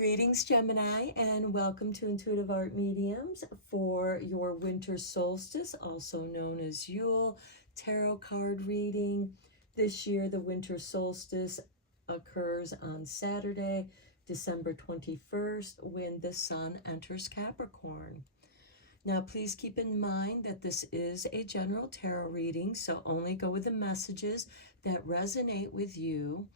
Greetings, Gemini, and welcome to Intuitive Art Mediums for your winter solstice, also known as Yule tarot card reading. This year, the winter solstice occurs on Saturday, December 21st, when the sun enters Capricorn. Now, please keep in mind that this is a general tarot reading, so only go with the messages that resonate with you.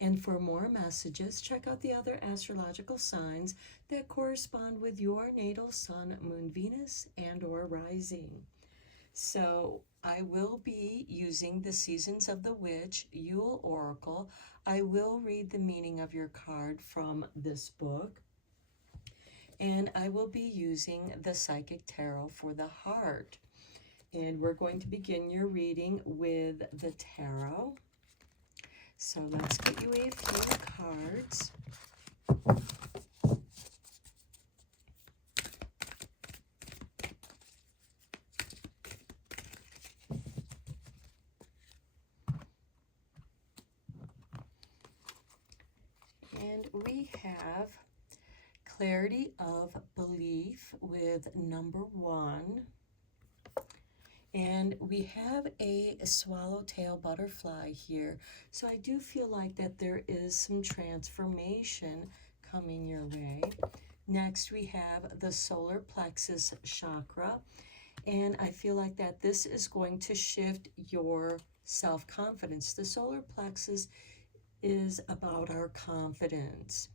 And for more messages, check out the other astrological signs that correspond with your natal sun, moon, Venus, and or rising. So I will be using the Seasons of the Witch Yule Oracle. I will read the meaning of your card from this book. And I will be using the Psychic Tarot for the Heart. And we're going to begin your reading with the tarot. So let's get you a few cards. And we have Clarity of Belief with number 1. And we have a swallowtail butterfly here. So I do feel like that there is some transformation coming your way. Next, we have the solar plexus chakra. And I feel like that this is going to shift your self-confidence. The solar plexus is about our confidence.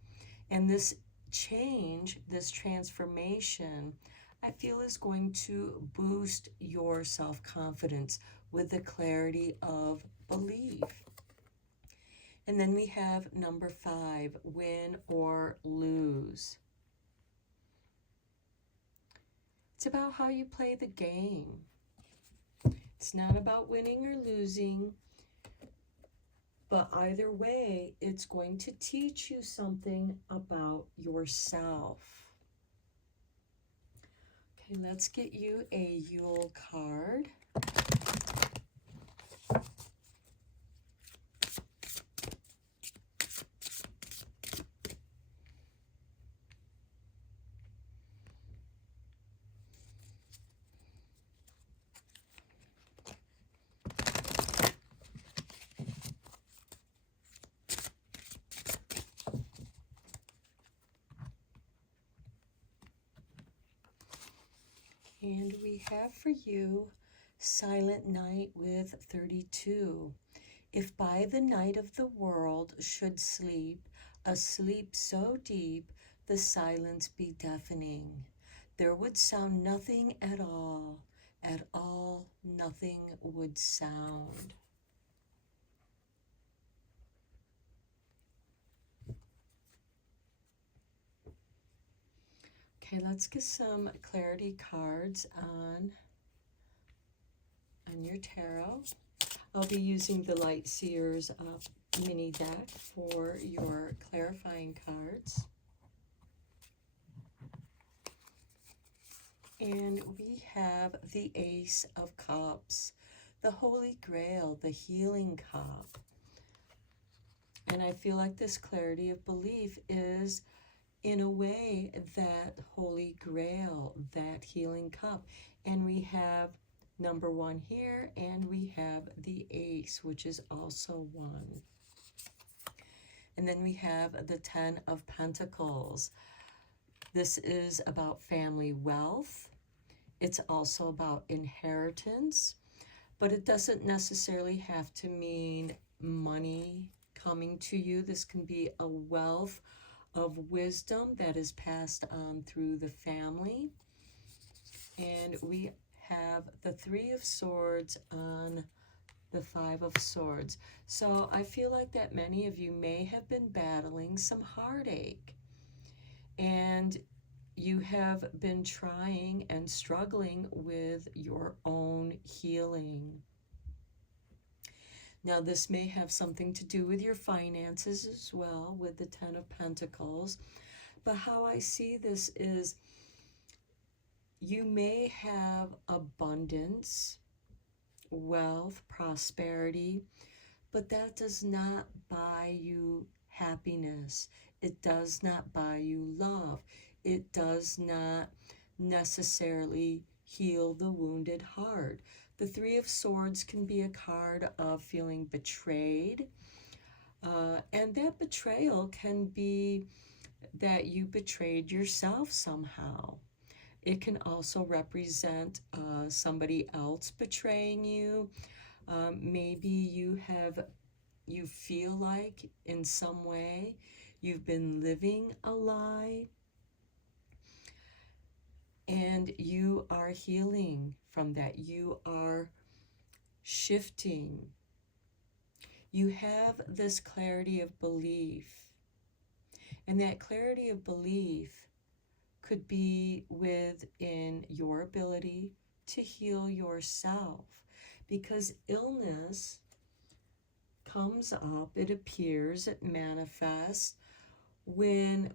And this change, this transformation, I feel is going to boost your self-confidence with the clarity of belief. And then we have number 5, win or lose. It's about how you play the game. It's not about winning or losing, but either way, it's going to teach you something about yourself. Okay, let's get you a Yule card. And we have for you Silent Night with 32. If by the night of the world should sleep, a sleep so deep, the silence be deafening, there would sound nothing at all, nothing would sound. Okay, let's get some clarity cards on your tarot. I'll be using the Light Seers mini deck for your clarifying cards. And we have the Ace of Cups, the Holy Grail, the Healing Cup. And I feel like this clarity of belief is, in a way, that Holy Grail, that healing cup. And we have number 1 here, and we have the Ace, which is also 1. And then we have the 10 of Pentacles. This is about family wealth. It's also about inheritance, but it doesn't necessarily have to mean money coming to you. This can be a wealth of wisdom that is passed on through the family. And we have the 3 of Swords on the 5 of Swords. So I feel like that many of you may have been battling some heartache, and you have been trying and struggling with your own healing. Now, this may have something to do with your finances as well, with the 10 of Pentacles. But how I see this is you may have abundance, wealth, prosperity, but that does not buy you happiness. It does not buy you love. It does not necessarily heal the wounded heart. The Three of Swords can be a card of feeling betrayed. And that betrayal can be that you betrayed yourself somehow. It can also represent somebody else betraying you. Maybe you feel like in some way you've been living a lie, and you are healing from that. You are shifting. You have this clarity of belief, and that clarity of belief could be within your ability to heal yourself, because illness comes up, it appears, it manifests when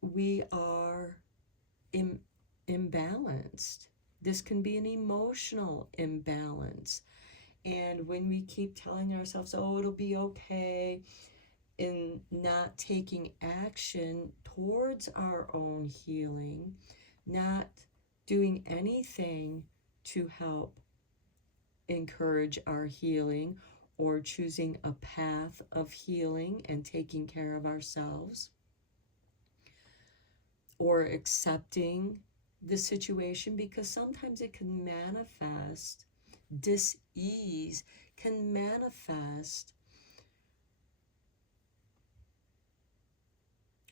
we are imbalanced. This can be an emotional imbalance. And when we keep telling ourselves, oh, it'll be okay, in not taking action towards our own healing, not doing anything to help encourage our healing, or choosing a path of healing and taking care of ourselves, or accepting the situation, because sometimes it can manifest, dis-ease can manifest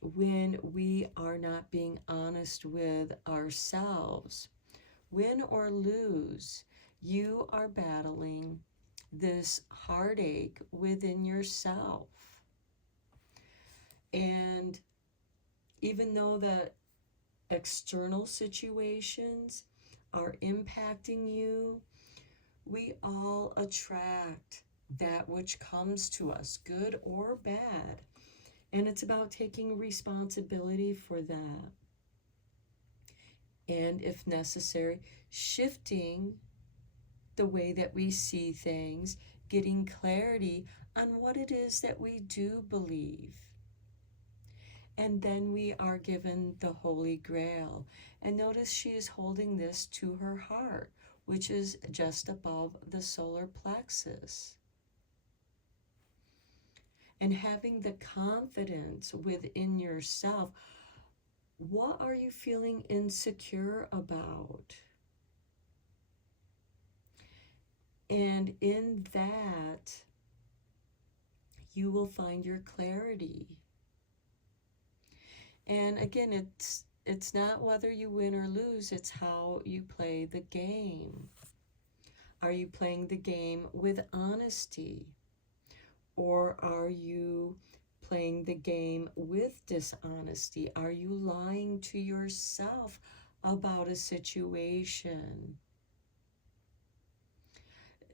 when we are not being honest with ourselves. Win or lose, you are battling this heartache within yourself. And even though the external situations are impacting you, we all attract that which comes to us, good or bad. And it's about taking responsibility for that. And if necessary, shifting the way that we see things, getting clarity on what it is that we do believe. And then we are given the Holy Grail. And notice she is holding this to her heart, which is just above the solar plexus. And having the confidence within yourself. What are you feeling insecure about? And in that, you will find your clarity. And again, it's not whether you win or lose, it's how you play the game. Are you playing the game with honesty? Or are you playing the game with dishonesty? Are you lying to yourself about a situation?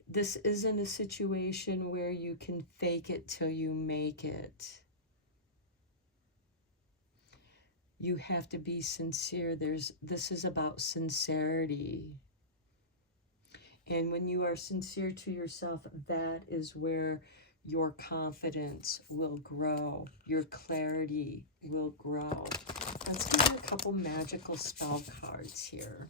This isn't a situation where you can fake it till you make it. You have to be sincere. This is about sincerity. And when you are sincere to yourself, that is where your confidence will grow. Your clarity will grow. Let's give you a couple magical spell cards here.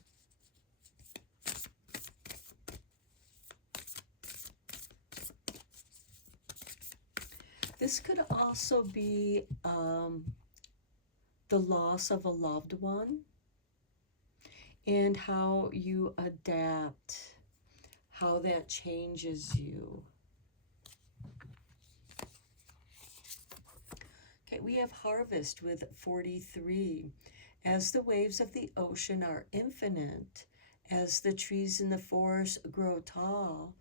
This could also be the loss of a loved one, and how you adapt, how that changes you. Okay, we have Harvest with 43. As the waves of the ocean are infinite, as the trees in the forest grow tall,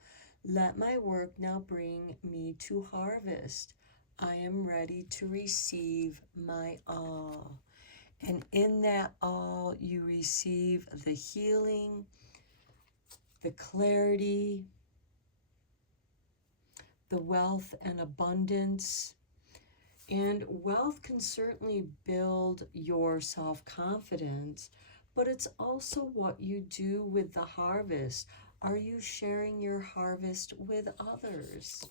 let my work now bring me to harvest. I am ready to receive my all. And in that all, you receive the healing, the clarity, the wealth and abundance. And wealth can certainly build your self-confidence, but it's also what you do with the harvest. Are you sharing your harvest with others?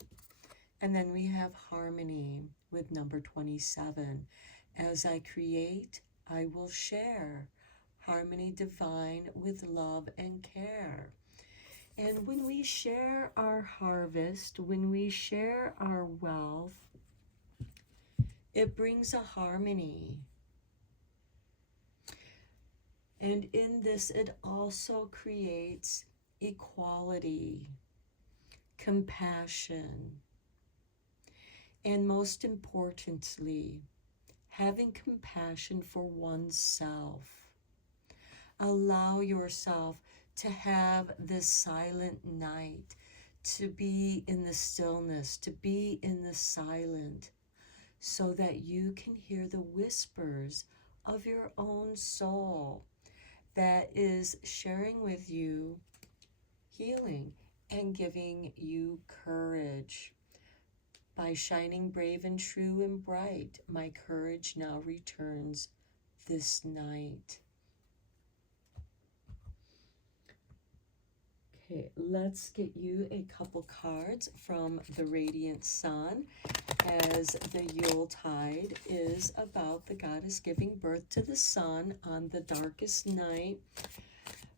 And then we have Harmony with number 27. As I create, I will share. Harmony divine with love and care. And when we share our harvest, when we share our wealth, it brings a harmony. And in this, it also creates equality, compassion, and most importantly, having compassion for oneself. Allow yourself to have this silent night, to be in the stillness, to be in the silent, so that you can hear the whispers of your own soul that is sharing with you healing and giving you courage. By shining brave and true and bright, my courage now returns this night. Okay, let's get you a couple cards from the Radiant Sun, as the Yule tide is about the goddess giving birth to the sun on the darkest night,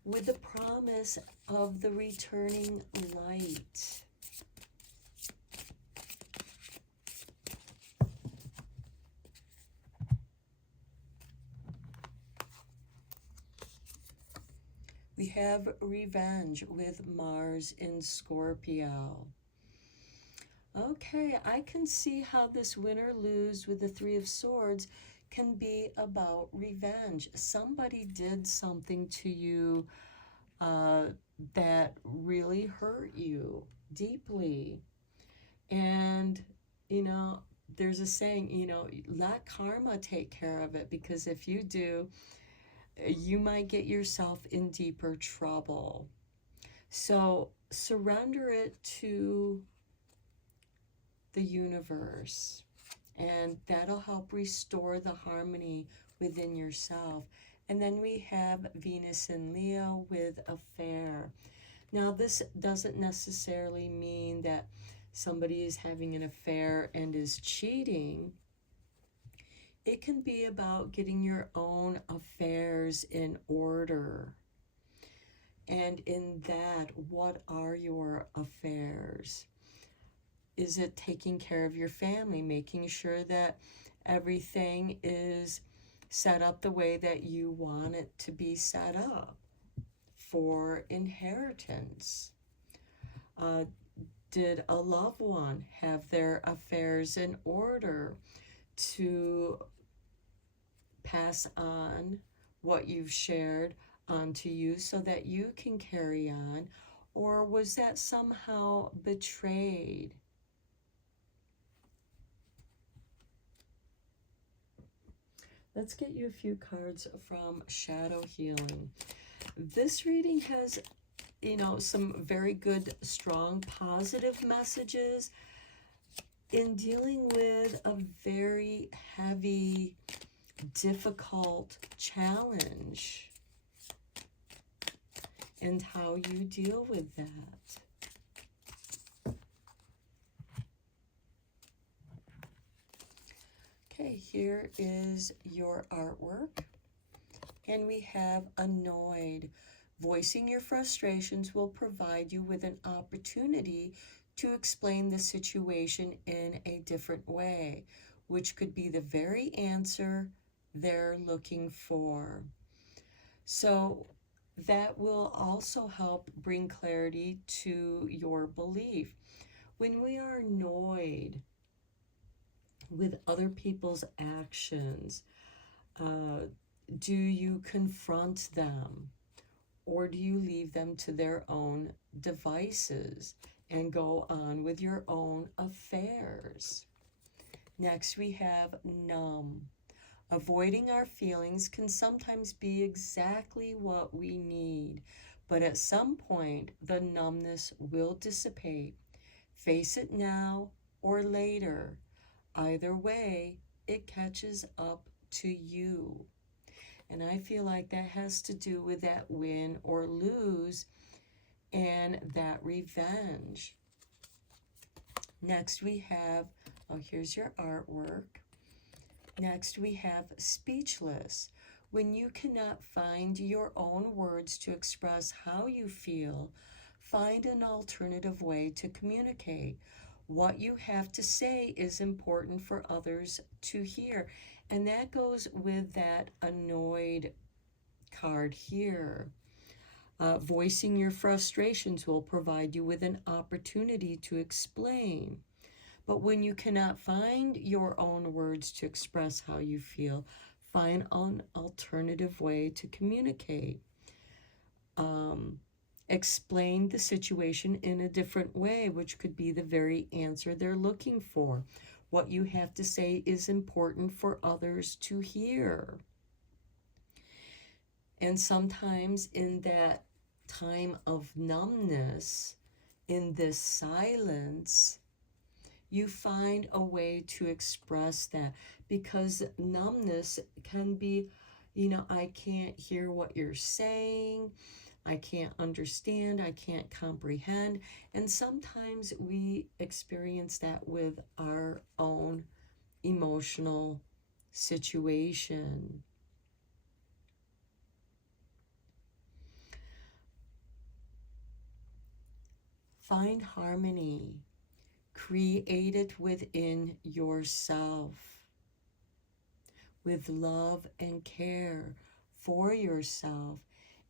with the promise of the returning light. We have revenge with Mars in Scorpio. Okay, I can see how this win or lose with the Three of Swords can be about revenge. Somebody did something to you that really hurt you deeply. And, you know, there's a saying, you know, let karma take care of it, because if you do, you might get yourself in deeper trouble. So surrender it to the universe, and that'll help restore the harmony within yourself. And then we have Venus in Leo with affair. Now, this doesn't necessarily mean that somebody is having an affair and is cheating. It can be about getting your own affairs in order. And in that, what are your affairs? Is it taking care of your family, making sure that everything is set up the way that you want it to be set up for inheritance? Did a loved one have their affairs in order to pass on what you've shared onto you so that you can carry on? Or was that somehow betrayed? Let's get you a few cards from Shadow Healing. This reading has, you know, some very good, strong, positive messages in dealing with a very heavy, difficult challenge, and how you deal with that. Okay, here is your artwork, and we have annoyed. Voicing your frustrations will provide you with an opportunity to explain the situation in a different way, which could be the very answer they're looking for. So that will also help bring clarity to your belief. When we are annoyed with other people's actions, do you confront them, or do you leave them to their own devices and go on with your own affairs? Next, we have numb. Avoiding our feelings can sometimes be exactly what we need, but at some point, the numbness will dissipate. Face it now or later. Either way, it catches up to you. And I feel like that has to do with that win or lose and that revenge. Next, we have Oh, here's your artwork. Next, we have speechless. When you cannot find your own words to express how you feel, find an alternative way to communicate. What you have to say is important for others to hear. And that goes with that annoyed card here. Voicing your frustrations will provide you with an opportunity to explain. But when you cannot find your own words to express how you feel, find an alternative way to communicate. Explain the situation in a different way, which could be the very answer they're looking for. What you have to say is important for others to hear. And sometimes in that time of numbness, in this silence, you find a way to express that, because numbness can be, I can't hear what you're saying, I can't understand, I can't comprehend. And sometimes we experience that with our own emotional situation. Find harmony. Create it within yourself with love and care for yourself,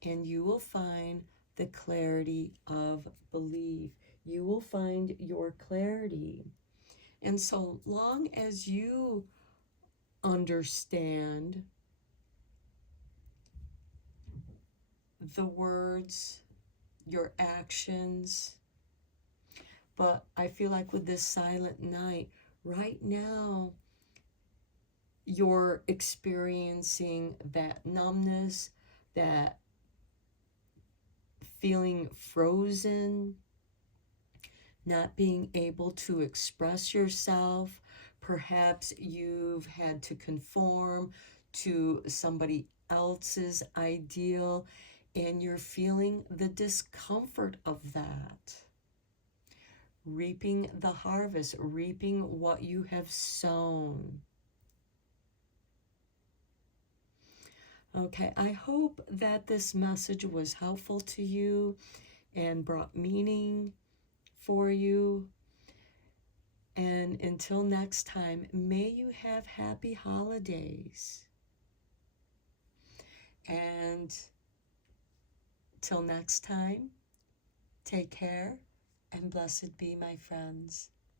and you will find the clarity of belief. You will find your clarity. And so long as you understand the words, your actions, but I feel like with this silent night, right now, you're experiencing that numbness, that feeling frozen, not being able to express yourself. Perhaps you've had to conform to somebody else's ideal, and you're feeling the discomfort of that. Reaping the harvest, reaping what you have sown. Okay, I hope that this message was helpful to you and brought meaning for you. And until next time, may you have happy holidays. And till next time, take care and blessed be, my friends.